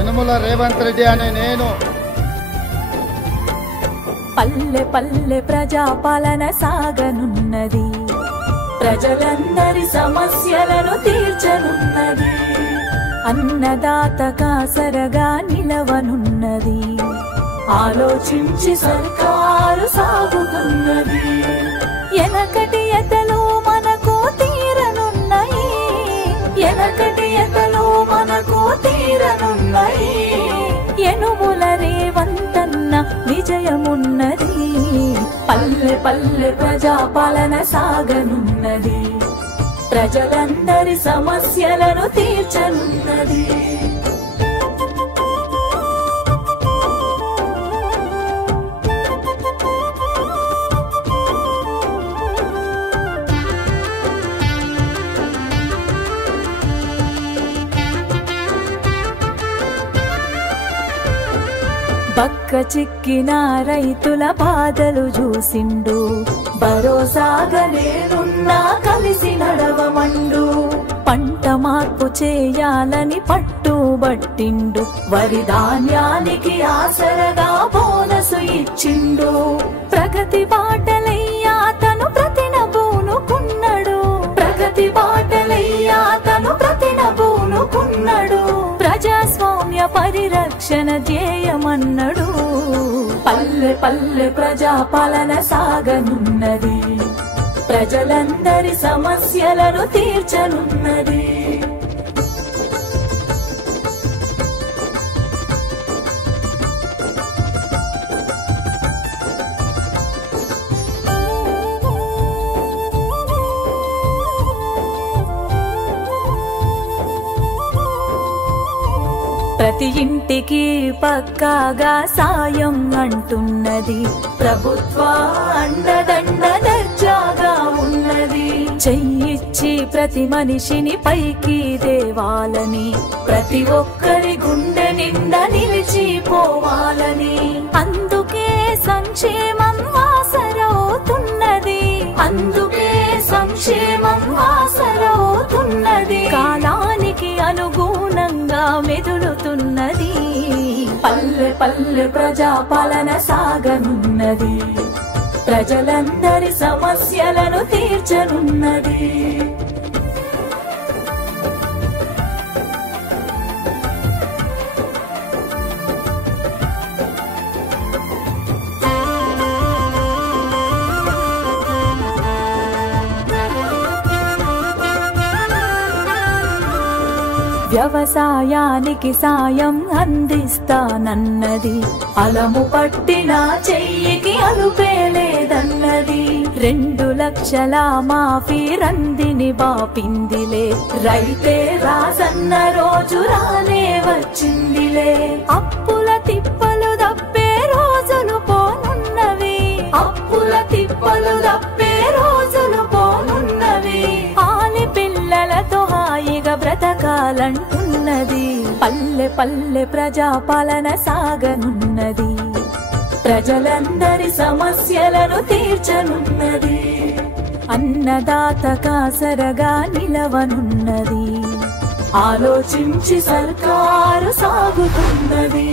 యనుమల రేవంత్ రెడ్డి అనే నేను పల్లె పల్లె ప్రజాపాలన సాగనున్నది, ప్రజలందరి సమస్యలను తీర్చనున్నది, అన్నదాత కాసరగా నిలవనున్నది, ఆలోచించి సర్కారు సాగుతున్నది. ఎనకటి ఎతలు మనకు తీరనున్నాయి, ఎనకటి ఎతలు మనకు తీరనున్నాయి, యనుమల రేవంతన్న విజయమున్నది. పల్లె పల్లె ప్రజాపాలన సాగనున్నది, ప్రజలందరి సమస్యలను తీర్చనున్నది. పక్క చిక్కిన రైతుల బాధలు చూసిండు, భరోసాగా నేనున్నా కలిసి నడవమండు. పంట మార్పు చేయాలని పట్టుబట్టిండు, వరి ధాన్యానికి ఆసరగా బోనసు ఇచ్చిండు. ప్రగతి బాటలయ్యా తను ప్రతినబూనుకున్నాడు, ప్రగతి బాటలయ్యా తను ప్రతినబూనుకున్నాడు. ప్రజాస్వామ్య పరిరక్షణ ధ్యేయమన్నాడు. పల్లె పల్లె ప్రజాపాలన సాగనున్నది, ప్రజలందరి సమస్యలను తీర్చనున్నది. ప్రతి ఇంటికి పక్కాగా సాయం అంటున్నది, ప్రభుత్వ అండదండ దర్జాగా ఉన్నది. చెయ్యిచ్చి ప్రతి మనిషిని పైకి దేవాలని, ప్రతి ఒక్కరి గుండె నిండా నిలిచిపోవాలని, అందుకే సంక్షేమం ఆసరవుతున్నది, అందుకే సంక్షేమం ఆసరవుతున్నది. కాలానికి అనుగుణంగా మెదులుతున్నది. పల్లె పల్లె ప్రజాపాలన సాగనున్నది, ప్రజలందరి సమస్యలను తీర్చనున్నది. వ్యవసాయానికి సాయం అందిస్తానన్నది, అలము పట్టిన చెయ్యికి అలుపేలేదన్నది. 2 లక్షల మాఫీ రందిని బాపిందిలే, రైతే రాజన్న రోజు రానే వచ్చిందిలే. అప్పుల తిప్పలు దప్పే రోజులు పోనున్నవి, అప్పుల తిప్పలు దప్పే రోజులు పోనున్నవి. ఆలి పిల్లలతో హాయిగా బ్రతకాలంటున్నది. పల్లె పల్లె ప్రజాపాలన సాగనున్నది, ప్రజలందరి సమస్యలను తీర్చనున్నది, అన్నదాత కాసరగా నిలవనున్నది, ఆలోచించి సర్కారు సాగుతున్నది.